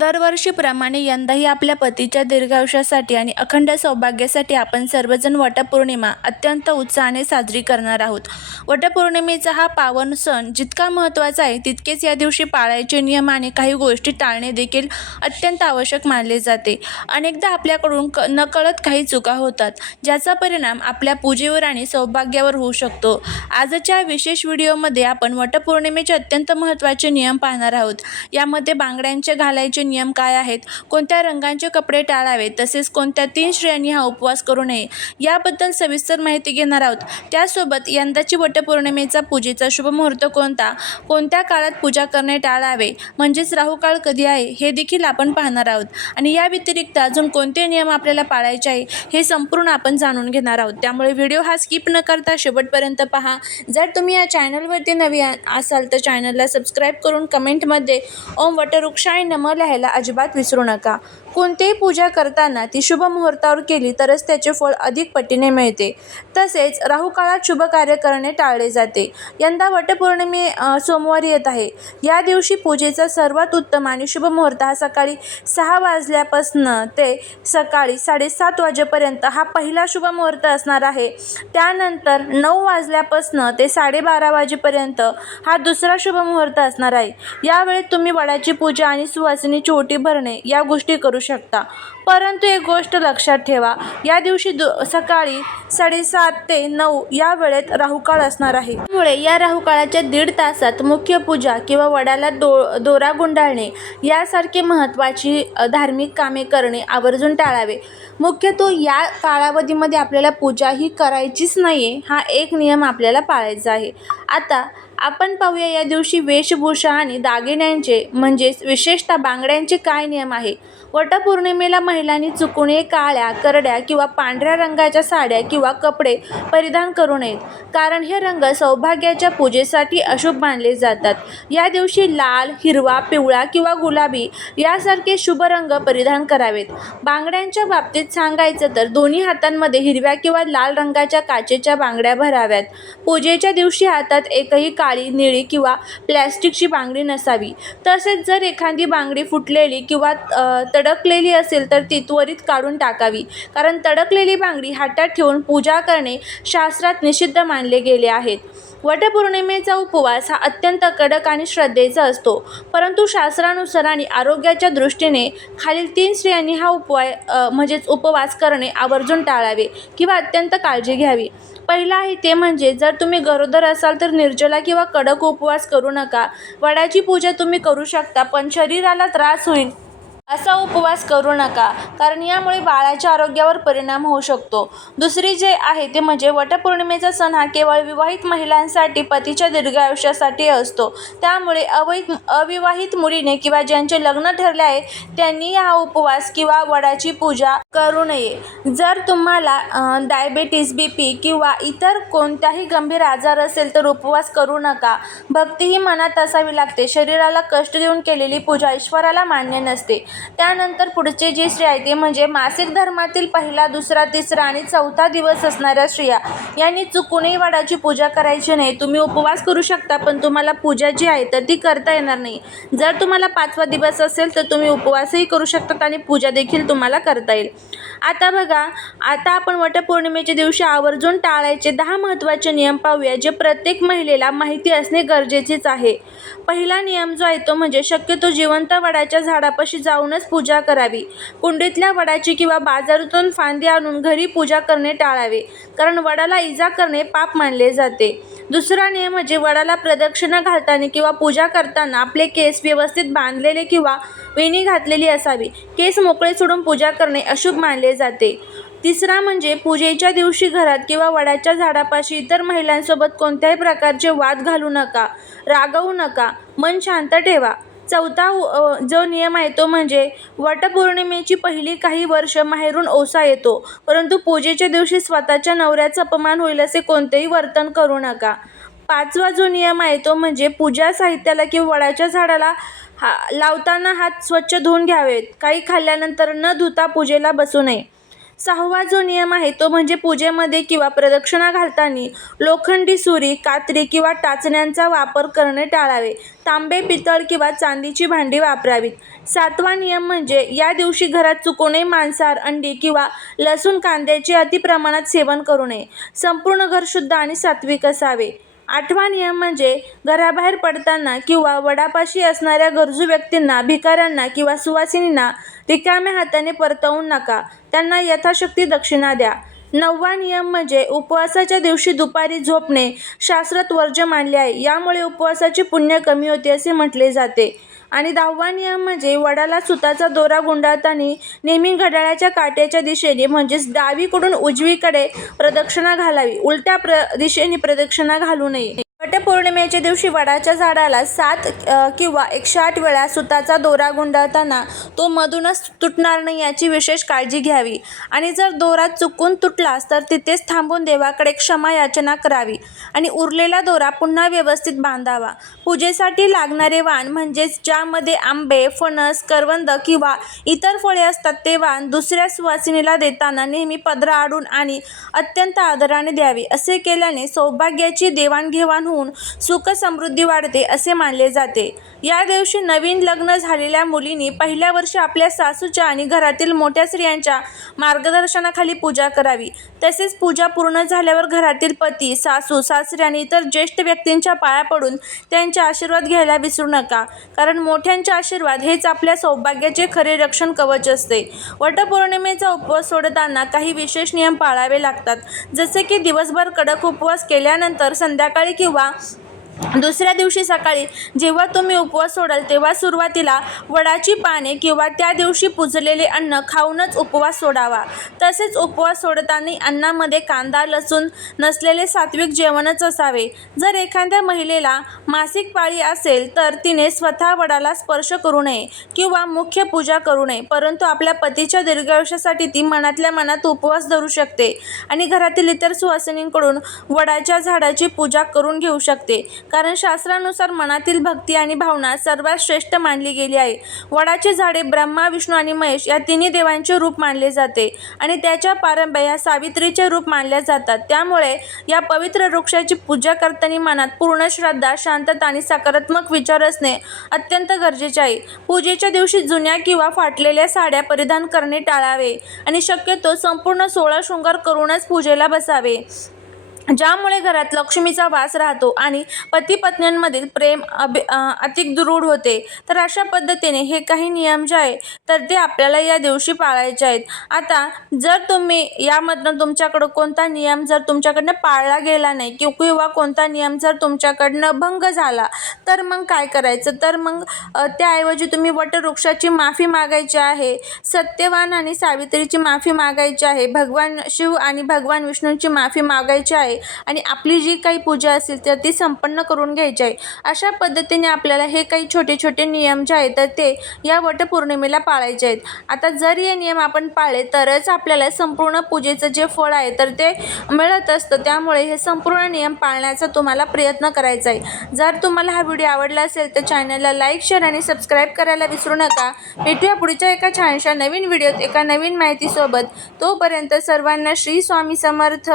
दरवर्षीप्रमाणे यंदाही आपल्या पतीच्या दीर्घायुष्यासाठी आणि अखंड सौभाग्यासाठी आपण सर्वजण वटपौर्णिमा अत्यंत उत्साहाने साजरी करणार आहोत. वटपौर्णिमेचा हा पावन सण जितका महत्त्वाचा आहे, तितकेच या दिवशी पाळायचे नियम आणि काही गोष्टी टाळणे देखील अत्यंत आवश्यक मानले जाते. अनेकदा आपल्याकडून नकळत काही चुका होतात, ज्याचा परिणाम आपल्या पूजेवर आणि सौभाग्यावर होऊ शकतो. आजच्या विशेष व्हिडिओमध्ये आपण वटपौर्णिमेचे अत्यंत महत्त्वाचे नियम पाहणार आहोत. यामध्ये बांगड्यांचे घालायचे नियम काय आहेत, कोणत्या रंगाचे कपडे टाळावे, तसेच कोणत्या 3 स्त्रियांनी हा उपवास करू नये याबद्दल सविस्तर माहिती घेणार आहोत. त्यासोबत यंदाची वटपौर्णिमेचा पूजेचा शुभ मुहूर्त कोणता, कोणत्या काळात पूजा करणे टाळावे, म्हणजेच राहुकाळ कधी आहे हे देखील आपण पाहणार आहोत. आणि या व्यतिरिक्त अजून कोणते नियम आपल्याला पाळायचे आहे हे संपूर्ण आपण जाणून घेणार आहोत. त्यामुळे व्हिडिओ हा स्किप न करता शेवटपर्यंत पहा. जर तुम्ही या चॅनलवरती नवीन असाल तर चॅनलला सबस्क्राईब करून कमेंटमध्ये ओम वटवृक्षाय नमः लिहायला अजिबात विसरू नका. कोणतीही पूजा करताना ती शुभ मुहूर्तावर केली तरच त्याचे फळ अधिक पटीने मिळते. तसेच राहुकाळात शुभ कार्य करणे टाळले जाते. यंदा वटपौर्णिमे सोमवारी येत आहे. या दिवशी पूजेचा सर्वात उत्तम आणि शुभ मुहूर्त हा सकाळी 6 वाजल्यापासून ते सकाळी 7:30 वाजेपर्यंत हा पहिला शुभ मुहूर्त असणार आहे. त्यानंतर 9 वाजल्यापासून ते 12:30 वाजेपर्यंत हा दुसरा शुभ मुहूर्त असणार आहे. यावेळी तुम्ही वडाची पूजा आणि सुवासिनीची ओटी भरणे या गोष्टी करू शकता. परंतु एक गोष्ट लक्षात ठेवा, या दिवशी सकाळी 7:30 ते 9 या वेळेत राहुकाळ असणार आहे. त्यामुळे या राहुकाळाच्या 1.5 तासात मुख्य पूजा किंवा वडाला दोरा गुंडाळणे यासारखी महत्त्वाची धार्मिक कामे करणे आवर्जून टाळावे. मुख्यतः या कालावधीमध्ये आपल्याला पूजा ही करायचीच नाही, हा एक नियम आपल्याला पाळायचा आहे. आता आपण पाहूया या दिवशी वेशभूषा आणि दागिन्यांचे म्हणजेच विशेषतः बांगड्यांचे काय नियम आहे. वटपौर्णिमेला महिलांनी चुकूनही काळ्या, करड्या किंवा पांढऱ्या रंगाच्या साड्या किंवा कपडे परिधान करू नयेत, कारण हे रंग सौभाग्याच्या पूजेसाठी अशुभ मानले जातात. या दिवशी लाल, हिरवा, पिवळा किंवा गुलाबी यासारखे शुभ रंग परिधान करावेत. बांगड्यांच्या बाबतीत सांगायचं तर दोन्ही हातांमध्ये हिरव्या किंवा लाल रंगाच्या काचेच्या बांगड्या भराव्यात. पूजेच्या दिवशी हातात एकही काळी, निळी किंवा प्लॅस्टिकची बांगडी नसावी. तसेच जर एखादी बांगडी फुटलेली किंवा तडकलेली असेल तर ती त्वरित काढून टाकावी, कारण तडकलेली बांगडी हातात ठेवून पूजा करणे शास्त्रात निषिद्ध मानले गेले आहेत. वटपौर्णिमेचा उपवास हा अत्यंत कडक आणि श्रद्धेचा असतो, परंतु शास्त्रानुसार आणि आरोग्याच्या दृष्टीने खालील 3 स्त्रियांनी हा उपवास करणे आवर्जून टाळावे किंवा अत्यंत काळजी घ्यावी. पहिला आहे ते म्हणजे जर तुम्ही गरोदर असाल तर निर्जला किंवा कडक उपवास करू नका. वडाची पूजा तुम्ही करू शकता, पण शरीराला त्रास होईल असा उपवास करू नका, कारण यामुळे बाळाच्या आरोग्यावर परिणाम होऊ शकतो. दुसरी जे आहे ते म्हणजे वटपौर्णिमेचा सण हा केवळ विवाहित महिलांसाठी पतीच्या दीर्घायुष्यासाठी असतो. त्यामुळे अविवाहित मुलीने किंवा ज्यांचे लग्न ठरले आहे त्यांनी हा उपवास किंवा वडाची पूजा करू नये. जर तुम्हाला डायबेटीस, BP किंवा इतर कोणताही गंभीर आजार असेल तर उपवास करू नका. भक्ती ही मनात असावी लागते. शरीराला कष्ट देऊन केलेली पूजा ईश्वराला मान्य नसते. त्यानंतर पुढचे जे स्त्री आहे ते म्हणजे मासिक धर्मातील पहिला, दुसरा, तिसरा आणि चौथा दिवस असणाऱ्या स्त्रिया यांनी चुकूनही वडाची पूजा करायची नाही. तुम्ही उपवास करू शकता, पण तुम्हाला पूजा जी आहे तर ती करता येणार नाही. जर तुम्हाला 5वा दिवस असेल तर तुम्ही उपवासही करू शकतात आणि पूजा देखील तुम्हाला करता येईल. आता बघा, आता आपण वटपौर्णिमेच्या दिवशी आवर्जून टाळायचे 10 महत्त्वाचे नियम पाहूया, जे प्रत्येक महिलेला माहिती असणे गरजेचेच आहे. पहिला नियम जो आहे तो म्हणजे शक्यतो जिवंत वडाच्या झाडापाशी जाऊनच पूजा करावी. कुंडीतल्या वडाची किंवा बाजारातून फांदी आणून घरी पूजा करणे टाळावे, कारण वडाला इजा करणे पाप मानले जाते. दुसरा नियम म्हणजे वडाला प्रदक्षिणा घालताना किंवा पूजा करताना आपले केस व्यवस्थित बांधलेले किंवा वेणी घातलेली असावी. केस मोकळे सोडून पूजा करणे अशुभ मानले जाते. तिसरा म्हणजे पूजेच्या दिवशी घरात किंवा वडाच्या झाडापाशी इतर महिलांसोबत कोणत्याही प्रकारचे वाद घालू नका, रागवू नका, मन शांत ठेवा. चौथा जो नियम आहे तो म्हणजे वटपौर्णिमेची पहिली काही वर्ष माहेरून ओसा येतो, परंतु पूजेच्या दिवशी स्वतःच्या नवऱ्याचा अपमान होईल असे कोणतेही वर्तन करू नका. 5वा जो नियम आहे तो म्हणजे पूजा साहित्याला किंवा वडाच्या झाडाला लावताना हात स्वच्छ धुवून घ्यावेत. काही खाल्ल्यानंतर न धुता पूजेला बसू नये. 6वा जो नियम आहे तो म्हणजे पूजेमध्ये किंवा प्रदक्षिणा घालताना लोखंडी सुरी, कात्री किंवा टाचण्यांचा वापर करणे टाळावे. तांबे, पितळ किंवा चांदीची भांडी वापरावीत. 7वा नियम म्हणजे या दिवशी घरात चुकूनही मांसाहार, अंडी किंवा लसूण, कांद्याचे अतिप्रमाणात सेवन करू नये. संपूर्ण घर शुद्ध आणि सात्विक असावे. 8वा नियम म्हणजे घराबाहेर पडताना किंवा वडापाशी असणाऱ्या गरजू व्यक्तींना, भिकाऱ्यांना किंवा सुवासिनींना रिकाम्या हाताने परतवू नका. त्यांना यथाशक्ती दक्षिणा द्या. 9वा नियम म्हणजे उपवासाच्या दिवशी दुपारी झोपणे शास्त्रात वर्ज्य मानले आहे. यामुळे उपवासाचे पुण्य कमी होते असे म्हटले जाते. आणि 10वा नियम म्हणजे वडाला सुताचा दोरा गुंडाळताना नेहमी घड्याळाच्या काट्याच्या दिशेने म्हणजेच डावीकडून उजवीकडे प्रदक्षिणा घालावी. उलट्या दिशेने प्रदक्षिणा घालू नये. वटपौर्णिमेच्या दिवशी वडाच्या झाडाला 7 किंवा 108 वेळा सुताचा दोरा गुंडाळताना तो मधूनच तुटणार नाही याची विशेष काळजी घ्यावी. आणि जर दोरा चुकून तुटलास तर तिथेच थांबून देवाकडे क्षमा याचना करावी आणि उरलेला दोरा पुन्हा व्यवस्थित बांधावा. पूजेसाठी लागणारे वाण म्हणजेच ज्यामध्ये आंबे, फणस, करवंद किंवा इतर फळे असतात ते वाण दुसऱ्या सुवासिनीला देताना नेहमी पदराआडून आणि अत्यंत आदराने द्यावे. असे केल्याने सौभाग्याची देवाणघेवाण होऊन सुख समृद्धी वाढते असे मानले जाते. या दिवशी नवीन लग्न झालेल्या मुलींनी पहिल्या वर्षी आपल्या सासूच्या आणि घरातील मोठ्या स्त्रियांच्या मार्गदर्शनाखाली पूजा करावी. तसेच पूजा पूर्ण झाल्यावर घरातील पती, सासू, सासरे आणि इतर ज्येष्ठ व्यक्तींच्या पाया पडून त्यांचे आशीर्वाद घ्यायला विसरू नका. कारण मोठ्यांचे आशीर्वाद हेच आपल्या सौभाग्याचे खरे रक्षण कवच असते. वटपौर्णिमेचा उपवास सोडताना काही विशेष नियम पाळावे लागतात. जसे की दिवसभर कडक उपवास केल्यानंतर संध्याकाळी किंवा दुसऱ्या दिवशी सकाळी जेव्हा तुम्ही उपवास सोडाल तेव्हा सुरुवातीला वडाची पाने किंवा त्या दिवशी पुजलेले अन्न खाऊनच उपवास सोडावा. तसेच उपवास सोडताना अन्नामध्ये कांदा, लसूण नसलेले सात्विक जेवणच असावे. जर एखाद्या महिलेला मासिक पाळी असेल तर तिने स्वतः वडाला स्पर्श करू नये किंवा मुख्य पूजा करू नये. परंतु आपल्या पतीच्या दीर्घायुष्यासाठी ती मनातल्या मनात उपवास धरू शकते आणि घरातील इतर सुवासिनींकडून वडाच्या झाडाची पूजा करून घेऊ शकते. कारण शास्त्रानुसार मनातील भक्ती आणि भावना सर्वात श्रेष्ठ मानली गेली आहे. वडाची झाडे ब्रह्मा, विष्णू आणि महेश या तिन्ही देवांचे रूप मानले जाते आणि त्याच्या पारंब्या ह्या सावित्रीचे रूप मानल्या जातात. त्यामुळे या पवित्र वृक्षाची पूजा करताना मनात पूर्ण श्रद्धा, शांतता आणि सकारात्मक विचार असणे अत्यंत गरजेचे आहे. पूजेच्या दिवशी जुन्या किंवा फाटलेल्या साड्या परिधान करणे टाळावे आणि शक्यतो संपूर्ण 16 शृंगार करूनच पूजेला बसावे. ज्यामुळे घरात लक्ष्मीचा वास राहतो आणि पती-पत्नींमधील प्रेम अधिक दृढ होते. तर अशा पद्धतीने हे काही नियम जे आहे तर ते आपल्याला या दिवशी पाळायचे आहेत. आता जर तुम्ही यामधनं तुमच्याकडं कोणता नियम जर तुमच्याकडनं पाळला गेला नाही किंवा कोणता नियम जर तुमच्याकडनं भंग झाला तर मग काय करायचं, तर मग त्याऐवजी तुम्ही वटवृक्षाची माफी मागायची आहे, सत्यवान आणि सावित्रीची माफी मागायची आहे, भगवान शिव आणि भगवान विष्णूंची माफी मागायची आहे आणि आपली जी काही पूजा असेल तर ती संपन्न करून घ्यायची आहे. अशा पद्धतीने आपल्याला हे काही छोटे छोटे नियम जे आहेत तर ते या वटपौर्णिमेला पाळायचे आहेत. आता जर हे नियम आपण पाळले तरच आपल्याला संपूर्ण पूजेचं जे फळ आहे तर ते मिळत असतं. त्यामुळे हे संपूर्ण नियम पाळण्याचा तुम्हाला प्रयत्न करायचा आहे. जर तुम्हाला हा व्हिडिओ आवडला असेल तर चॅनलला लाईक, शेअर आणि सबस्क्राईब करायला विसरू नका. भेटूया पुढच्या एका छानशा नवीन व्हिडिओत एका नवीन माहितीसोबत. तोपर्यंत सर्वांना श्री स्वामी समर्थ.